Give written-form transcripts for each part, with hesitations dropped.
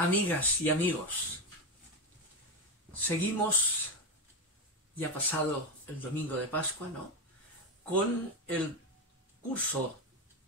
Amigas y amigos, seguimos, ya pasado el domingo de Pascua, ¿no?, con el curso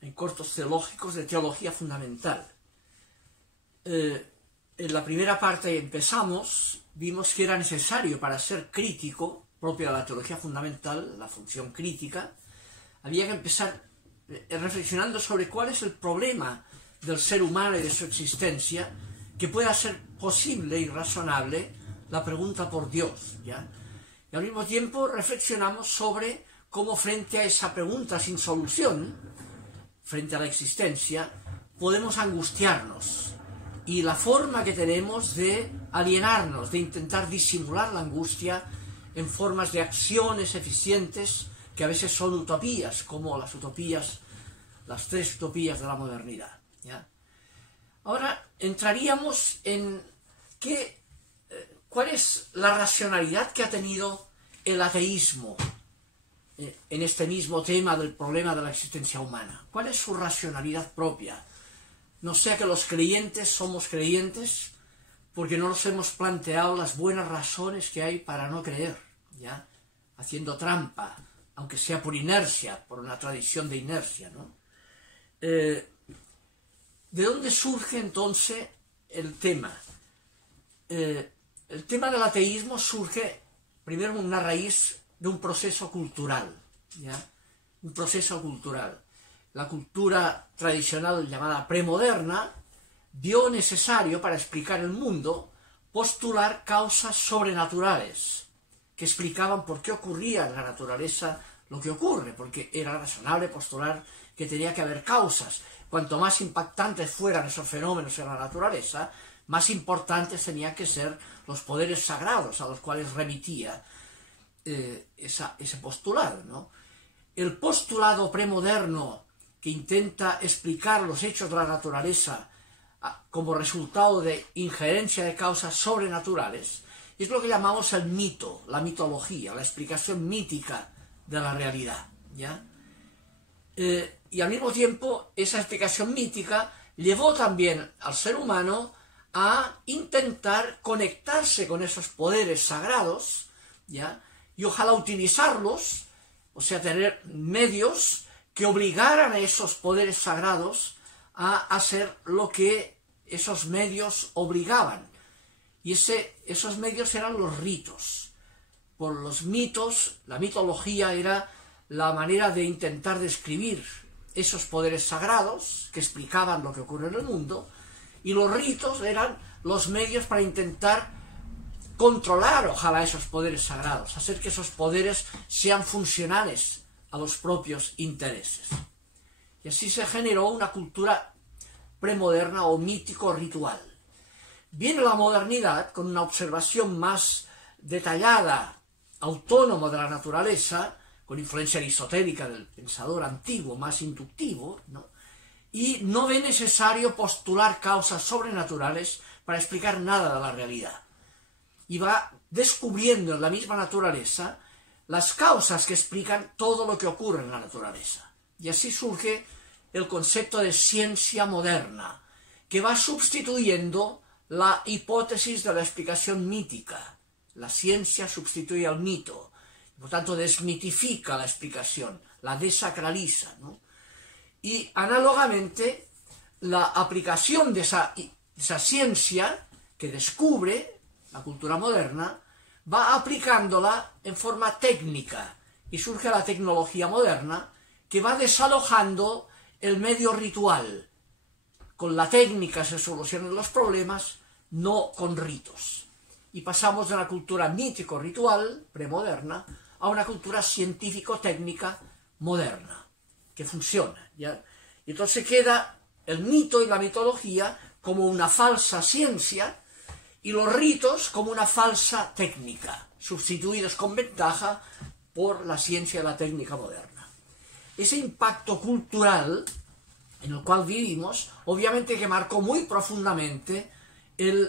en cortos teológicos de teología fundamental. En la primera parte vimos que era necesario, para ser crítico, propio de la teología fundamental, la función crítica, había que empezar reflexionando sobre cuál es el problema del ser humano y de su existencia, que pueda ser posible y razonable la pregunta por Dios, ¿ya? Y al mismo tiempo reflexionamos sobre cómo frente a esa pregunta sin solución, frente a la existencia, podemos angustiarnos, y la forma que tenemos de alienarnos, de intentar disimular la angustia en formas de acciones eficientes que a veces son utopías, como las tres utopías de la modernidad, ¿ya? Ahora entraríamos en cuál es la racionalidad que ha tenido el ateísmo en este mismo tema del problema de la existencia humana. ¿Cuál es su racionalidad propia? No sea que los creyentes somos creyentes porque no nos hemos planteado las buenas razones que hay para no creer, ¿ya? Haciendo trampa, aunque sea por inercia, por una tradición de inercia, ¿no? ¿De dónde surge entonces el tema? El tema del ateísmo surge primero en una raíz de un proceso cultural, ¿ya? Un proceso cultural. La cultura tradicional llamada premoderna vio necesario, para explicar el mundo, postular causas sobrenaturales que explicaban por qué ocurría en la naturaleza lo que ocurre, porque era razonable postular que tenía que haber causas. Cuanto más impactantes fueran esos fenómenos en la naturaleza, más importantes tenían que ser los poderes sagrados a los cuales remitía ese postulado, ¿no? El postulado premoderno que intenta explicar los hechos de la naturaleza como resultado de injerencia de causas sobrenaturales es lo que llamamos el mito, la mitología, la explicación mítica de la realidad, ¿ya? Y al mismo tiempo esa explicación mítica llevó también al ser humano a intentar conectarse con esos poderes sagrados, ¿ya? Y ojalá utilizarlos, o sea, tener medios que obligaran a esos poderes sagrados a hacer lo que esos medios obligaban. Y esos medios eran los ritos. Por los mitos, la mitología era la manera de intentar describir esos poderes sagrados que explicaban lo que ocurre en el mundo, y los ritos eran los medios para intentar controlar, ojalá, esos poderes sagrados, hacer que esos poderes sean funcionales a los propios intereses. Y así se generó una cultura premoderna o mítico-ritual. Viene la modernidad con una observación más detallada, autónoma de la naturaleza, con influencia aristotélica del pensador antiguo, más inductivo, ¿no? Y no ve necesario postular causas sobrenaturales para explicar nada de la realidad. Y va descubriendo en la misma naturaleza las causas que explican todo lo que ocurre en la naturaleza. Y así surge el concepto de ciencia moderna, que va sustituyendo la hipótesis de la explicación mítica. La ciencia sustituye al mito, por tanto desmitifica la explicación, la desacraliza, ¿no? Y análogamente la aplicación de esa ciencia que descubre la cultura moderna va aplicándola en forma técnica, y surge la tecnología moderna que va desalojando el medio ritual. Con la técnica se solucionan los problemas, no con ritos. Y pasamos de una cultura mítico-ritual, premoderna, a una cultura científico-técnica moderna, que funciona, ¿ya? Y entonces queda el mito y la mitología como una falsa ciencia, y los ritos como una falsa técnica, sustituidos con ventaja por la ciencia y la técnica moderna. Ese impacto cultural en el cual vivimos, obviamente que marcó muy profundamente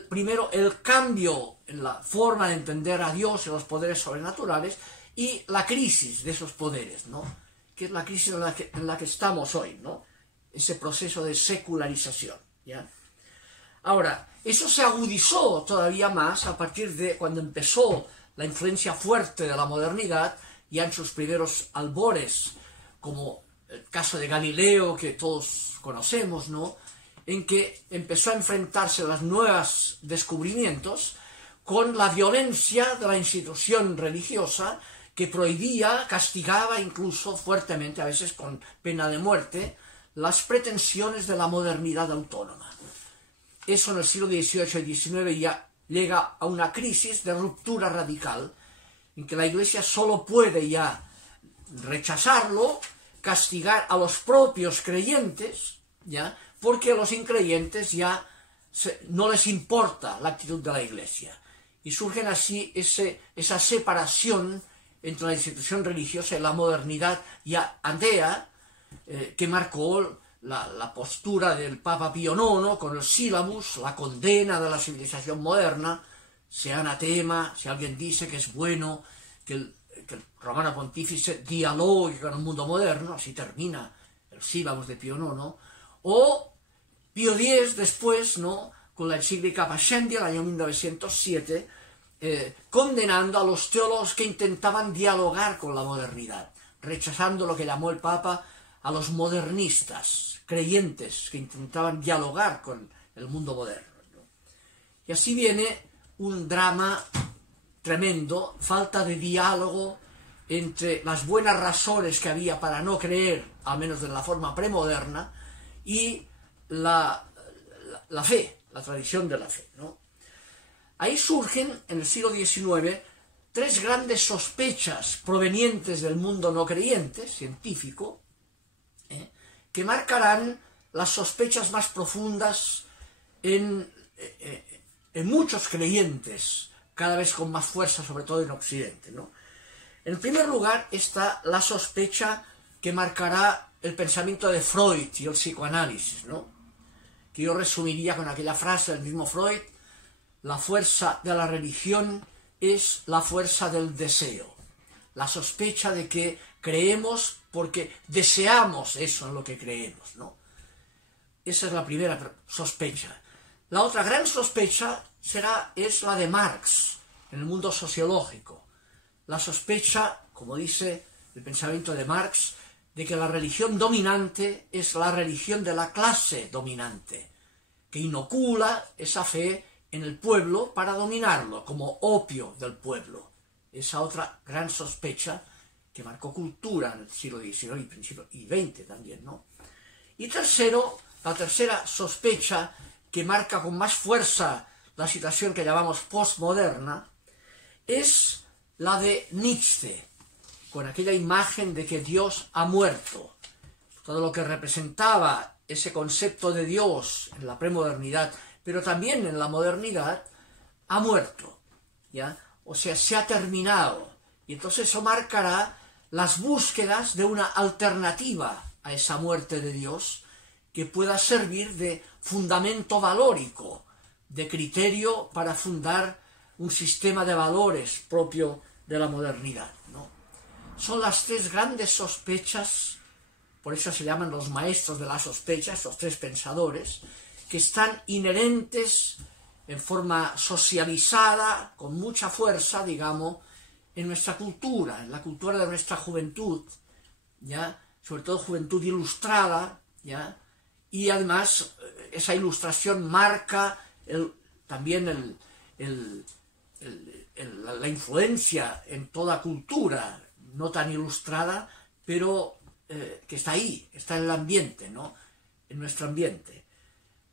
primero el cambio en la forma de entender a Dios y los poderes sobrenaturales, y la crisis de esos poderes, ¿no? Que es la crisis en la que estamos hoy, ¿no? Ese proceso de secularización, ¿ya? Ahora, Eso se agudizó todavía más a partir de cuando empezó la influencia fuerte de la modernidad, ya en sus primeros albores, como el caso de Galileo, que todos conocemos, ¿no?, en que empezó a enfrentarse a los nuevos descubrimientos con la violencia de la institución religiosa, que prohibía, castigaba incluso fuertemente, a veces con pena de muerte, las pretensiones de la modernidad autónoma. Eso en el siglo XVIII y XIX ya llega a una crisis de ruptura radical, en que la Iglesia solo puede ya rechazarlo, castigar a los propios creyentes, ¿ya?, porque a los increyentes ya no les importa la actitud de la Iglesia. Y surgen así esa separación entre la institución religiosa y la modernidad ya atea, que marcó la postura del Papa Pío IX con el sílabus, la condena de la civilización moderna, sea anatema, si alguien dice que es bueno que el Romano Pontífice dialogue con el mundo moderno, así termina el sílabus de Pío IX, o Pío X después, ¿no?, con la encíclica Pascendi, el año 1907, condenando a los teólogos que intentaban dialogar con la modernidad, rechazando lo que llamó el Papa a los modernistas, creyentes que intentaban dialogar con el mundo moderno, ¿no? Y así viene un drama tremendo, falta de diálogo entre las buenas razones que había para no creer, al menos de la forma premoderna, y la fe, la tradición de la fe, ¿no? Ahí surgen, en el siglo XIX, tres grandes sospechas provenientes del mundo no creyente, científico, que marcarán las sospechas más profundas en muchos creyentes, cada vez con más fuerza, sobre todo en Occidente, ¿no? En primer lugar está la sospecha que marcará el pensamiento de Freud y el psicoanálisis, ¿no?, que yo resumiría con aquella frase del mismo Freud: la fuerza de la religión es la fuerza del deseo. La sospecha de que creemos porque deseamos eso en lo que creemos, ¿no? Esa es la primera sospecha. La otra gran sospecha es la de Marx, en el mundo sociológico. La sospecha, como dice el pensamiento de Marx, de que la religión dominante es la religión de la clase dominante, que inocula esa fe en el pueblo para dominarlo, como opio del pueblo. Esa otra gran sospecha que marcó cultura en el siglo XIX y principio y XX también, ¿no? Y tercero, la tercera sospecha que marca con más fuerza la situación que llamamos postmoderna, es la de Nietzsche, con aquella imagen de que Dios ha muerto. Todo lo que representaba ese concepto de Dios en la premodernidad, pero también en la modernidad, ha muerto, ¿ya? O sea, se ha terminado. Y entonces eso marcará las búsquedas de una alternativa a esa muerte de Dios que pueda servir de fundamento valórico, de criterio para fundar un sistema de valores propio de la modernidad, ¿no? Son las tres grandes sospechas, por eso se llaman los maestros de la sospecha, estos tres pensadores, que están inherentes en forma socializada, con mucha fuerza, digamos, en nuestra cultura, en la cultura de nuestra juventud, ¿ya? Sobre todo juventud ilustrada, ¿ya? Y además esa ilustración marca también la influencia en toda cultura, no tan ilustrada, pero que está ahí, está en el ambiente, ¿no?, en nuestro ambiente.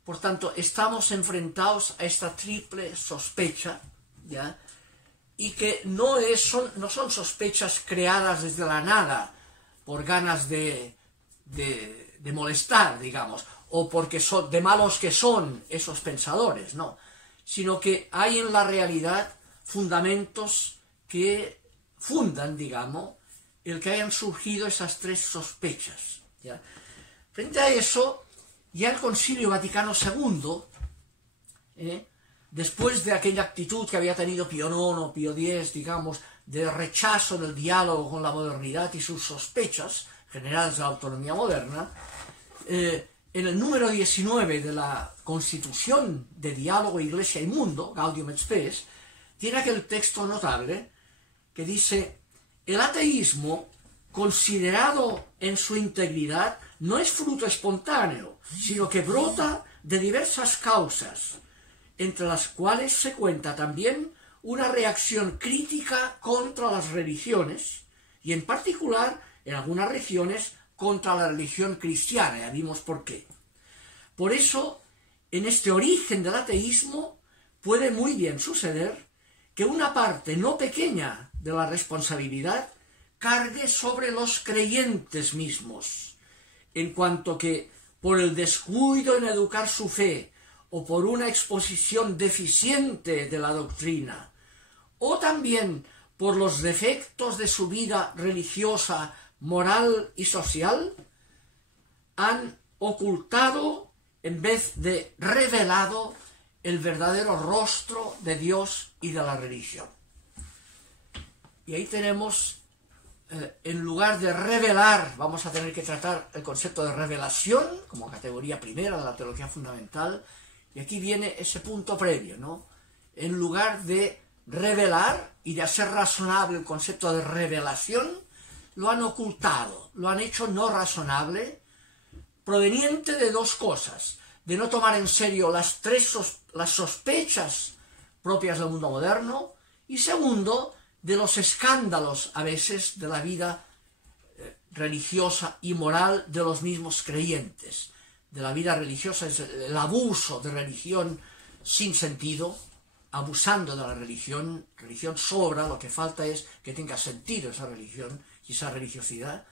Por tanto, estamos enfrentados a esta triple sospecha, ¿ya?, y que no son sospechas creadas desde la nada por ganas de molestar, digamos, o porque son de malos que son esos pensadores, no, sino que hay en la realidad fundamentos que fundan, digamos, el que hayan surgido esas tres sospechas, ¿ya? Frente a eso, ya el Concilio Vaticano II, después de aquella actitud que había tenido Pío IX, Pío X, digamos, de rechazo del diálogo con la modernidad y sus sospechas generadas de la autonomía moderna, en el número 19 de la Constitución de Diálogo Iglesia y Mundo, Gaudium et Spes, tiene aquel texto notable que dice: el ateísmo, considerado en su integridad, no es fruto espontáneo, sino que brota de diversas causas, entre las cuales se cuenta también una reacción crítica contra las religiones, y en particular, en algunas regiones, contra la religión cristiana. Ya vimos por qué. Por eso, en este origen del ateísmo, puede muy bien suceder que una parte no pequeña de la responsabilidad cargue sobre los creyentes mismos, en cuanto que por el descuido en educar su fe, o por una exposición deficiente de la doctrina, o también por los defectos de su vida religiosa, moral y social, han ocultado, en vez de revelado, el verdadero rostro de Dios y de la religión. Y ahí tenemos, en lugar de revelar, vamos a tener que tratar el concepto de revelación como categoría primera de la teología fundamental, y aquí viene ese punto previo, ¿no? En lugar de revelar y de hacer razonable el concepto de revelación, lo han ocultado, lo han hecho no razonable, proveniente de dos cosas: de no tomar en serio las sospechas propias del mundo moderno, y segundo, de los escándalos a veces de la vida religiosa y moral de los mismos creyentes. De la vida religiosa es el abuso de religión sin sentido, abusando de la religión sobra, lo que falta es que tenga sentido esa religión y esa religiosidad,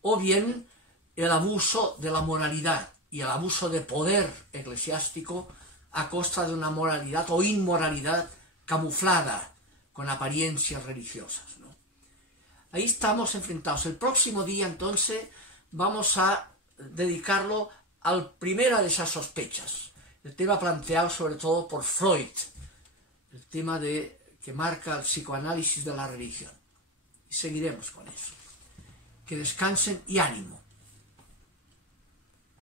o bien el abuso de la moralidad y el abuso de poder eclesiástico a costa de una moralidad o inmoralidad camuflada con apariencias religiosas, ¿no? Ahí estamos enfrentados. El próximo día, entonces, vamos a dedicarlo a la primera de esas sospechas, el tema planteado sobre todo por Freud, el tema que marca el psicoanálisis de la religión. Y seguiremos con eso. Que descansen y ánimo.